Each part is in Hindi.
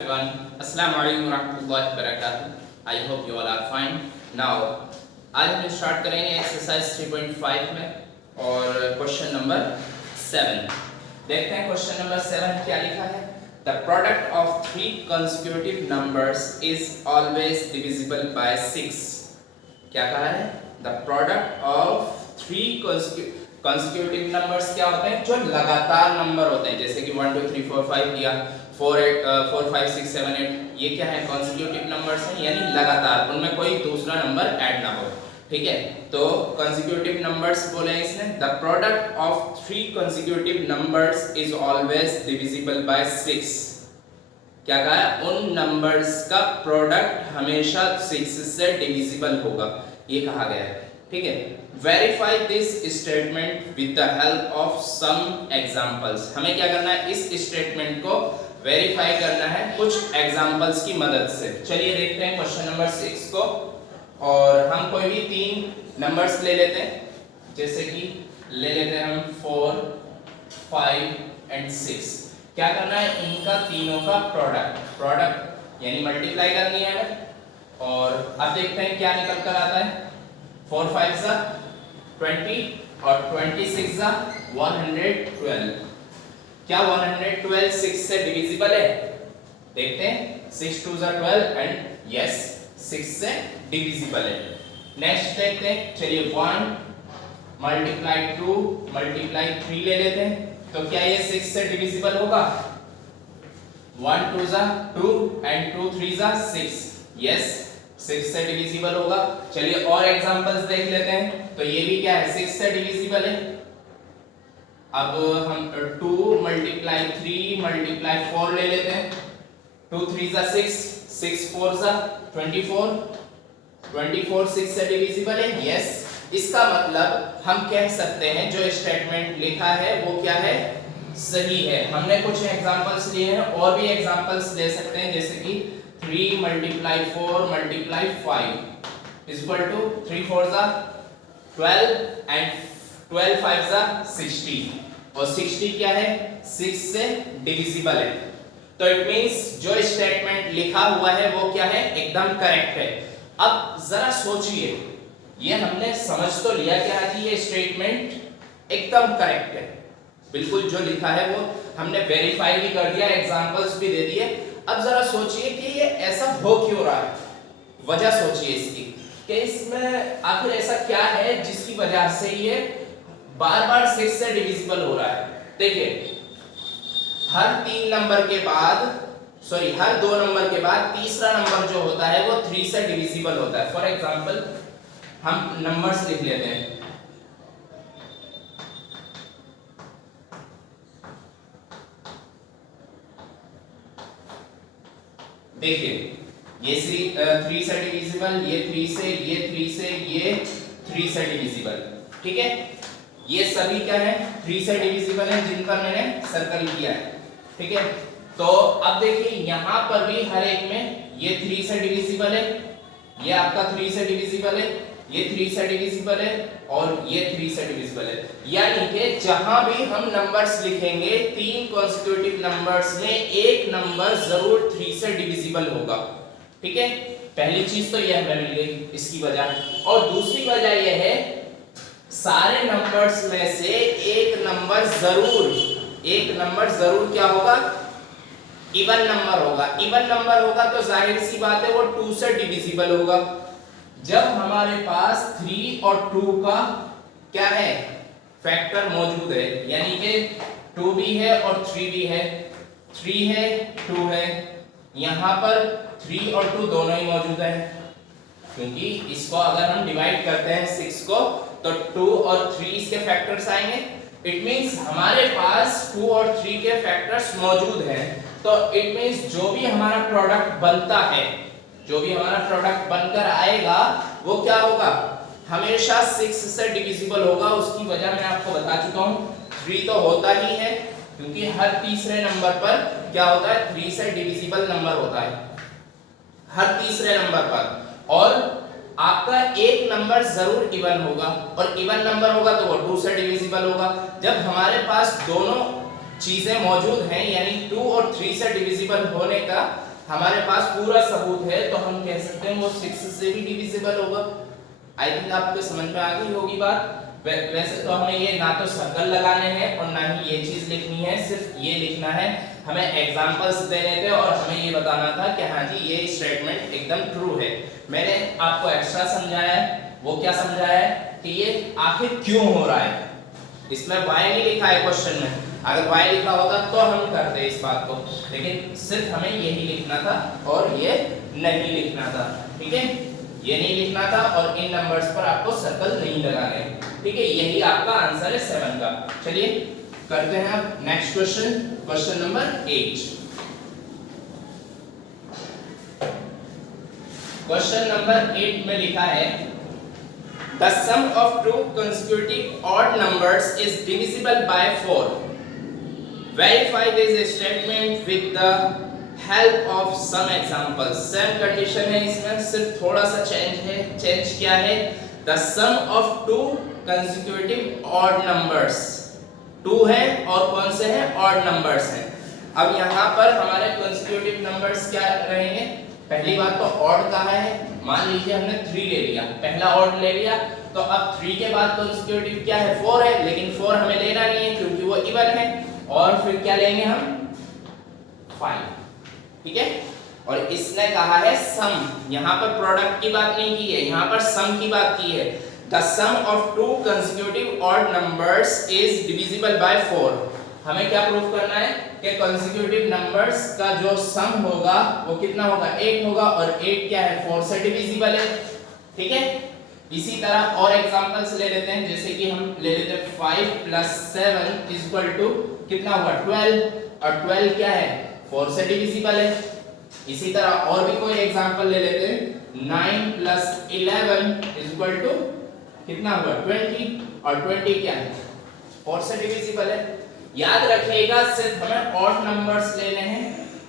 everyone, Assalamu alaikum warahmatullahi wabarakatuh. I hope you all are fine. Now, आज हम स्टार्ट करेंगे एक्सरसाइज 3.5 में और क्वेश्चन नंबर 7। देखते हैं क्वेश्चन नंबर 7 क्या लिखा है। The product of three consecutive numbers is always divisible by 6। क्या कहा है? The product of three consecutive numbers क्या होते हैं? जो लगातार नंबर होते हैं, जैसे कि 1 2 3 4 5 या 4 5 6 7 8, ये क्या है? कॉन्सिक्यूटिव नंबर्स हैं, यानी लगातार, उनमें कोई दूसरा नंबर ऐड ना हो। ठीक है, तो कॉन्सिक्यूटिव नंबर्स बोले इसने, the product of three consecutive numbers is always divisible by 6। क्या कहा है? उन नंबर्स का प्रोडक्ट हमेशा 6 से डिविजिबल होगा, ये कहा गया है। ठीक है, verify this statement with the help of some examples. हमें क्या करना है? इस स्टेटमेंट को वेरीफाई करना है कुछ एग्जांपल्स की मदद से। चलिए देखते हैं क्वेश्चन नंबर 6 को, और हम कोई भी 3 नंबर्स ले लेते हैं, जैसे कि ले लेते हैं हम 4 5 एंड 6। क्या करना है? इनका तीनों का प्रोडक्ट यानी मल्टीप्लाई करनी है हमें, और अब देखते हैं क्या निकल कर आता है। 4 5 जा 20 और 26 जा 112। क्या 112 6 से डिविजिबल है? देखते हैं। 6 2 जा 12 एंड यस 6 से डिविजिबल है। नेक्स्ट देखते हैं। चलिए 1 मल्टीप्लाई 2 मल्टीप्लाई 3 ले लेते हैं, तो क्या ये 6 से डिविजिबल होगा? 1 2 जा 2 एंड 2 3 जा 6, यस 6 से डिविजिबल होगा। चलिए और एग्जांपल्स देख लेते हैं, तो ये भी क्या है? 6 से डिविजिबल है। अब हम 2 मल्टीप्लाई 3 मल्टीप्लाई 4 ले लेते हैं। 2 3 जा 6 6 4 जा 24 24 6 से डिविजिबल है, यस। इसका मतलब हम कह सकते हैं जो स्टेटमेंट लिखा है वो क्या है? सही है। हमने कुछ एग्जांपल्स लिए हैं, और भी एग्जांपल्स ले सकते हैं, जैसे कि 3 multiply 4 multiply 5 is equal to 3 4 जा 12 एंड 12 5 जा 60, और 60 क्या है? 6 से डिविजिबल है। तो इट मींस जो स्टेटमेंट लिखा हुआ है वो क्या है? एकदम करेक्ट है। अब जरा सोचिए, ये हमने समझ तो लिया क्या कि ये स्टेटमेंट एकदम करेक्ट है, बिल्कुल जो लिखा है वो हमने वेरीफाई भी कर दिया, एग्जांपल्स भी दे दिए। अब जरा सोचिए कि ये ऐसा हो क्यों रहा है, वजह सोचिए इसकी, कि इसमें आखिर ऐसा क्या है जिसकी वजह से ये बार-बार 6 से डिविजिबल हो रहा है। देखिए, हर 3 नंबर के बाद, सॉरी हर 2 नंबर के बाद तीसरा नंबर जो होता है वो 3 से डिविजिबल होता है। फॉर एग्जांपल हम नंबर्स लिख लेते हैं। देखिए, ये 3 से डिविजिबल, ये 3 से, ये 3 से, ये 3 से डिविजिबल। ठीक है, ये सभी क्या है? 3 से डिविजिबल है, जिन पर मैंने सर्कल किया है। ठीक है, तो अब देखिए यहां पर भी हर एक में ये 3 से डिविजिबल है, ये आपका 3 से डिविजिबल है, ये 3 से डिविजिबल है, और ये 3 से डिविजिबल है। यानी कि जहां भी हम नंबर्स लिखेंगे, 3 कॉन्सेक्यूटिव नंबर्स में एक नंबर जरूर 3 से डिविजिबल होगा। ठीक है, पहली चीज तो यह हमें मिल गई इसकी वजह। और दूसरी वजह यह है, सारे नंबर्स में से एक नंबर जरूर क्या होगा? इवन नंबर होगा। इवन नंबर होगा तो जाहिर सी बात है वो 2 से डिविजिबल होगा। जब हमारे पास 3 और 2 का क्या है? फैक्टर मौजूद है, यानी कि 2 भी है और 3 भी है, 3 है 2 है, यहां पर 3 और 2 दोनों ही मौजूद है, क्योंकि इसको अगर हम डिवाइड करते हैं 6 को, तो 2 और 3 इसके फैक्टर्स आएंगे। इट मींस हमारे पास 2 और 3 के फैक्टर्स मौजूद हैं, तो इट मींस जो भी हमारा प्रोडक्ट बनता है, जो भी हमारा प्रोडक्ट बनकर आएगा वो क्या होगा? हमेशा 6 से डिविजिबल होगा। उसकी वजह मैं आपको बता चुका हूं, 3 तो होता ही है, क्योंकि हर तीसरे नंबर पर क्या होता है? 3 से डिविजिबल नंबर होता है हर तीसरे नंबर पर। और आपका एक नंबर जरूर इवन होगा, और इवन नंबर होगा तो वो 2 से डिविजिबल होगा। जब हमारे पास दोनों चीजें मौजूद हैं, यानी 2 और 3 से डिविजिबल होने का हमारे पास पूरा सबूत है तो हम कह सकते हैं वो 6 से भी डिविजिबल होगा। आई थिंक आपको समझ में आ गई होगी बात। वैसे तो हमें ये ना तो सर्कल लगाने हैं और ना ही ये चीज लिखनी है, सिर्फ ये लिखना है। हमें एग्जांपल्स देने थे और हमें ये बताना था कि हाँ जी ये स्टेटमेंट एकदम ट्रू है। मैंने आपको एक्स्ट्रा समझाया है, वो क्या समझाया है कि ये आखिर क्यों हो रहा है। इसमें y नहीं लिखा है क्वेश्चन में, अगर y लिखा होता तो हम करते इस बात को, लेकिन सिर्फ हमें यही लिखना था और ये नहीं लिखना था। ठीक है, ये नहीं लिखना था और इन नंबर्स पर आपको सर्कल नहीं लगाने। ठीक है, यही आपका आंसर है 7 का। चलिए करते हैं अब next question, question number 8। Question number 8 में लिखा है the sum of two consecutive odd numbers is divisible by 4. Verify this statement with the help of some examples. Same condition है इसमें, सिर्फ थोड़ा सा चेंज है। चेंज क्या है? the sum of two consecutive odd numbers, 2 है और कौन से हैं? odd numbers हैं। अब यहाँ पर हमारे consecutive numbers क्या रहेंगे? पहली बात तो odd कहा है, मान लीजिए हमने 3 ले लिया, पहला odd ले लिया, तो अब 3 के बाद consecutive क्या है? 4 है, लेकिन 4 हमें लेना नहीं है क्योंकि वो even है। और फिर क्या लेंगे हम? 5। ठीक है, और इसने कहा है सम, यहाँ पर प्रोडक्ट की बात नहीं की है, यहाँ पर सम की बात की है। The sum of two consecutive odd numbers is divisible by 4. हमें क्या प्रूफ करना है कि consecutive numbers का जो सम होगा वो कितना होगा? 8 होगा, और 8 क्या है? 4 से डिविजिबल है। ठीक है, इसी तरह और एग्जांपल्स ले लेते हैं, जैसे कि हम ले लेते हैं 5 + 7 = कितना हुआ? 12, और 12 क्या है? 4 से डिविजिबल है। इसी तरह और भी कोई एग्जांपल ले लेते हैं, 9 + 11 = कितना हुआ? 20, और 20 क्या है? 4 से डिविजिबल है। याद रखिएगा सिर्फ हमें ऑड नंबर्स लेने हैं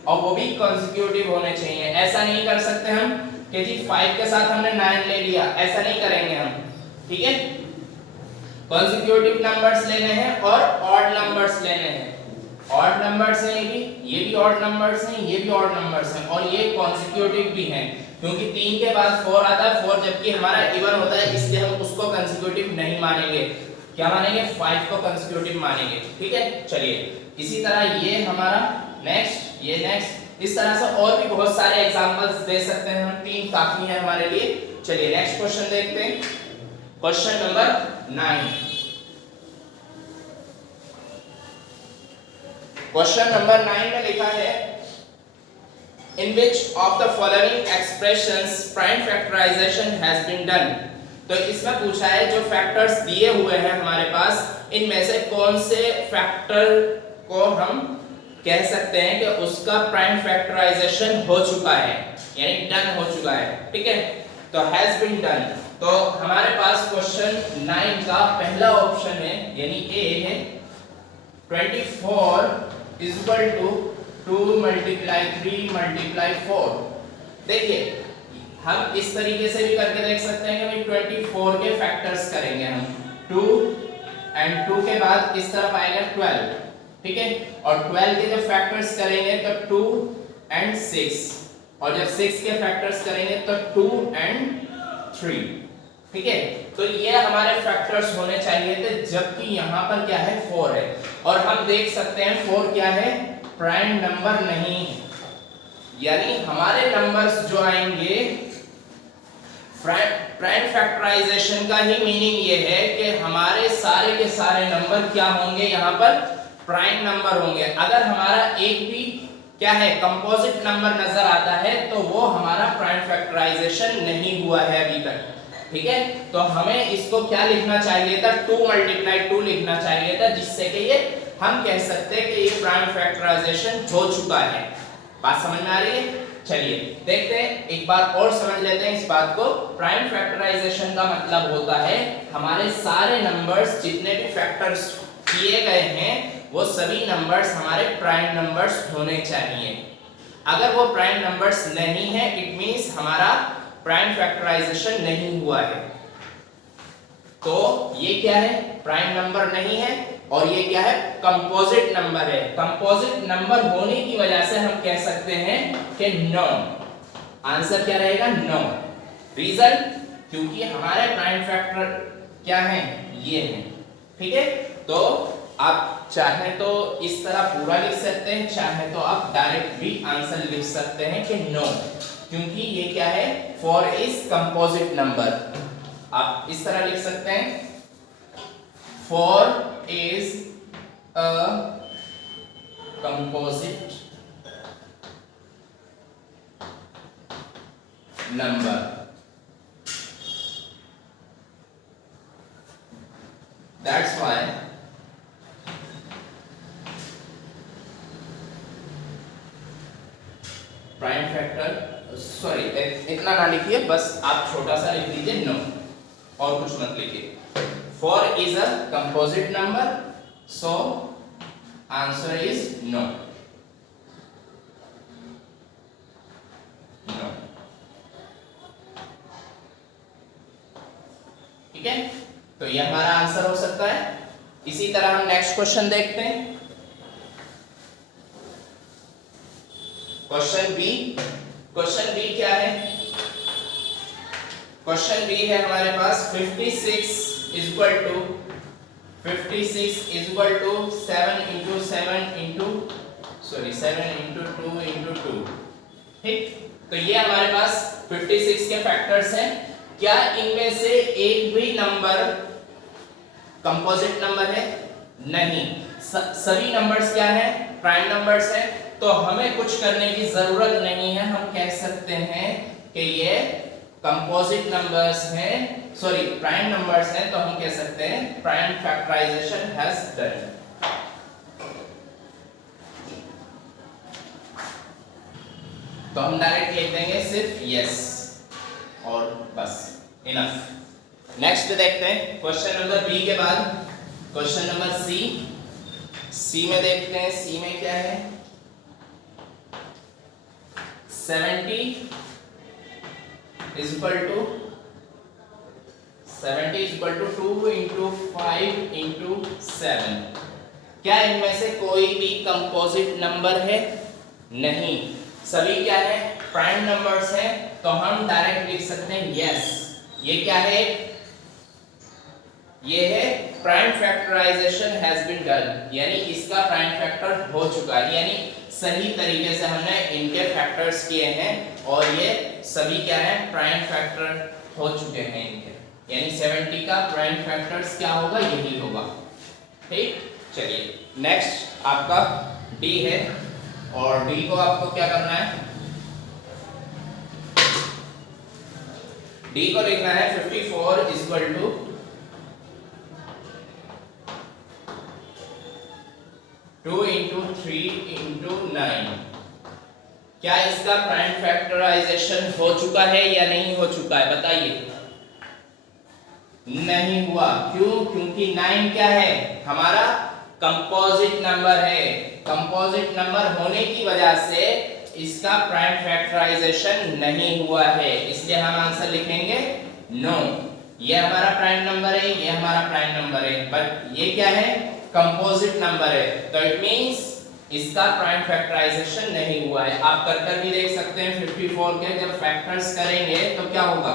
और वो भी कंसेक्यूटिव होने चाहिए। ऐसा नहीं कर सकते हम कि जी 5 के साथ हमने 9 ले लिया, ऐसा नहीं करेंगे हम। ठीक है, कंसेक्यूटिव नंबर्स लेने हैं और ऑड नंबर्स लेने हैं। ऑड नंबर्स हैं ये भी ऑड नंबर्स हैं, ये भी ऑड नंबर्स हैं, और ये कंसेक्यूटिव भी हैं, क्योंकि 3 के बाद 4 आता है, 4 जबकि हमारा इवन होता है, इसलिए हम उसको कंसेक्यूटिव नहीं मानेंगे। क्या मानेंगे? 5 को कंसेक्यूटिव मानेंगे। ठीक है, चलिए इसी तरह ये हमारा नेक्स्ट, ये नेक्स्ट, इस तरह से और भी बहुत सारे एग्जांपल्स दे सकते हैं हम। 3 काफी है हमारे लिए। चलिए नेक्स्ट क्वेश्चन देखते हैं, क्वेश्चन नंबर 9। क्वेश्चन नंबर 9 में लिखा है in which of the following expressions prime factorization has been done। तो इसमें पूछा है जो फैक्टर्स दिए हुए हैं हमारे पास, इनमें से कौन से फैक्टर को हम कह सकते हैं कि उसका प्राइम फैक्टराइजेशन हो चुका है, यानी डन हो चुका है। ठीक है, तो हैज बीन डन। तो हमारे पास क्वेश्चन 9 का पहला ऑप्शन है, यानी ए है, 24 = 2 × 3 × 4। देखिए हम इस तरीके से भी करके देख सकते हैं कि भाई 24 के फैक्टर्स करेंगे हम, 2 और 2 के बाद इस तरफ आएगा 12। ठीक है, और 12 के जब फैक्टर्स करेंगे तो 2 और 6, और जब 6 के फैक्टर्स करेंगे तो 2 और 3। ठीक है, तो ये हमारे फैक्टर्स होने चाहिए थे, जबकि यहाँ पर क्या है? 4 है, और हम देख सकते हैं 4 क्या है? प्राइम नंबर नहीं है, यानी हमारे नंबर्स जो आएंगे, प्राइम फैक्टराइजेशन का ही मीनिंग ये है कि हमारे सारे के सारे नंबर क्या होंगे? यहाँ पर प्राइम नंबर होंगे। अगर हमारा एक भी क्या है? कंपोजिट नंबर नजर आता है तो वो हमारा प्राइम फैक्टराइजेशन नहीं हुआ है अभी तक। ठीक है, तो हमें इसको क्या लिखना चाहिए था? 2 × 2 लिखना चाहिए था, जिससे कि ये हम कह सकते हैं कि ये प्राइम फैक्टराइजेशन हो चुका है। बात समझ में आ रही है? चलिए देखते हैं, एक बार और समझ लेते हैं इस बात को। प्राइम फैक्टराइजेशन का मतलब होता है हमारे सारे नंबर्स जितने भी फैक्टर्स किए गए हैं वो सभी नंबर्स हमारे प्राइम नंबर्स होने चाहिए। अगर वो प्राइम नंबर्स नहीं है, इट मींस हमारा प्राइम फैक्टराइजेशन नहीं हुआ है। तो ये क्या है? प्राइम नंबर नहीं है, और ये क्या है, कंपोजिट नंबर है। कंपोजिट नंबर होने की वजह से हम कह सकते हैं कि नो। आंसर क्या रहेगा, नो। रीजन, क्योंकि हमारे प्राइम फैक्टर क्या है, ये है। ठीक है, तो आप चाहे तो इस तरह पूरा लिख सकते हैं, चाहे तो आप डायरेक्ट भी आंसर लिख सकते हैं कि नो, क्योंकि ये क्या है, फॉर इज कंपोजिट नंबर। आप इस तरह लिख सकते हैं, for is a composite number, that's why prime factor, sorry इतना ना लिखिए, बस आप छोटा सा लिख दीजिए नो, और कुछ मत लिखिए। Four is a composite number, so answer is no. No, ठीक है, तो ये हमारा आंसर हो सकता है। इसी तरह हम नेक्स्ट क्वेश्चन देखते हैं। Question B. क्वेश्चन बी क्या है, क्वेश्चन बी है हमारे पास 56 is equal to 7 into 7 into 7 into 2 into 2। ठीक, तो ये हमारे पास 56 के फैक्टर्स हैं। क्या इनमें से एक भी नंबर कंपोजिट नंबर है? नहीं, सभी नंबर्स क्या हैं, प्राइम नंबर्स हैं। तो हमें कुछ करने की जरूरत नहीं है, हम कह सकते हैं कि ये कंपोजिट नंबर्स हैं, सॉरी प्राइम नंबर्स हैं, तो हम कह सकते हैं प्राइम फैक्टराइजेशन हैज डन। तो हम डायरेक्ट लिख देंगे सिर्फ यस और बस, इनफ। नेक्स्ट देखते हैं क्वेश्चन नंबर बी के बाद क्वेश्चन नंबर सी। सी में देखते हैं, सी में क्या है, 70 is equal to 2 into 5 into 7। क्या इनमें से कोई भी कंपोजिट नंबर है? नहीं, सभी क्या है, प्राइम नंबर्स हैं। तो हम डायरेक्ट लिख सकते हैं यस। ये क्या है, ये है prime factorization has been done, यानी इसका प्राइम फैक्टर हो चुका है, यानी सही तरीके से हमने इनके फैक्टर्स किए हैं और ये सभी क्या है, प्राइम फैक्टर हो चुके हैं इनके, यानी 70 का प्राइम फैक्टर्स क्या होगा, यही होगा। ठीक, चलिए नेक्स्ट आपका डी है, और डी को आपको क्या करना है, डी को लिखना है 54 is equal to 2 into 3 into 9। क्या इसका प्राइम फैक्टराइजेशन हो चुका है या नहीं हो चुका है, बताइए। नहीं हुआ, क्यों? क्योंकि 9 क्या है, हमारा कंपोजिट नंबर है। कंपोजिट नंबर होने की वजह से इसका प्राइम फैक्टराइजेशन नहीं हुआ है, इसलिए हम आंसर लिखेंगे नो। ये हमारा प्राइम नंबर है, ये हमारा प्राइम नंबर है, बट ये क्या है, कंपोजिट नंबर है, तो इट मींस इसका प्राइम फैक्टराइजेशन नहीं हुआ है। आप कर भी देख सकते हैं, 54 के जब फैक्टर्स करेंगे तो क्या होगा,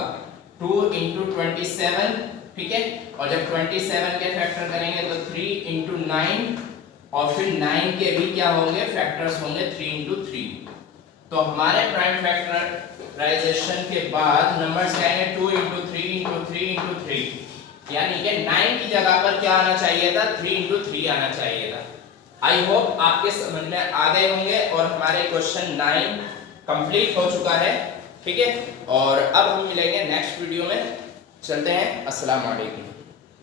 2 इंटू 27, ठीक है, और जब 27 के फैक्टर करेंगे तो 3 इंटू 9, और फिर 9 के भी क्या होंगे, फैक्टर्स होंगे 3 इंटू 3। तो हमारे प्राइम फैक्टराइजेशन के बाद नंबर्स क्या आएंगे, 2 इंटू 3 इंटू 3 इंटू 3, यानी कि 9 की जगह पर क्या आना चाहिए था, 3 इंटू 3 आना चाहिए था। आई होप आपके समझ में आ गए होंगे और हमारे क्वेश्चन 9 कंप्लीट हो चुका है। ठीक है, और अब हम मिलेंगे नेक्स्ट वीडियो में। चलते हैं, अस्सलाम वालेकुम।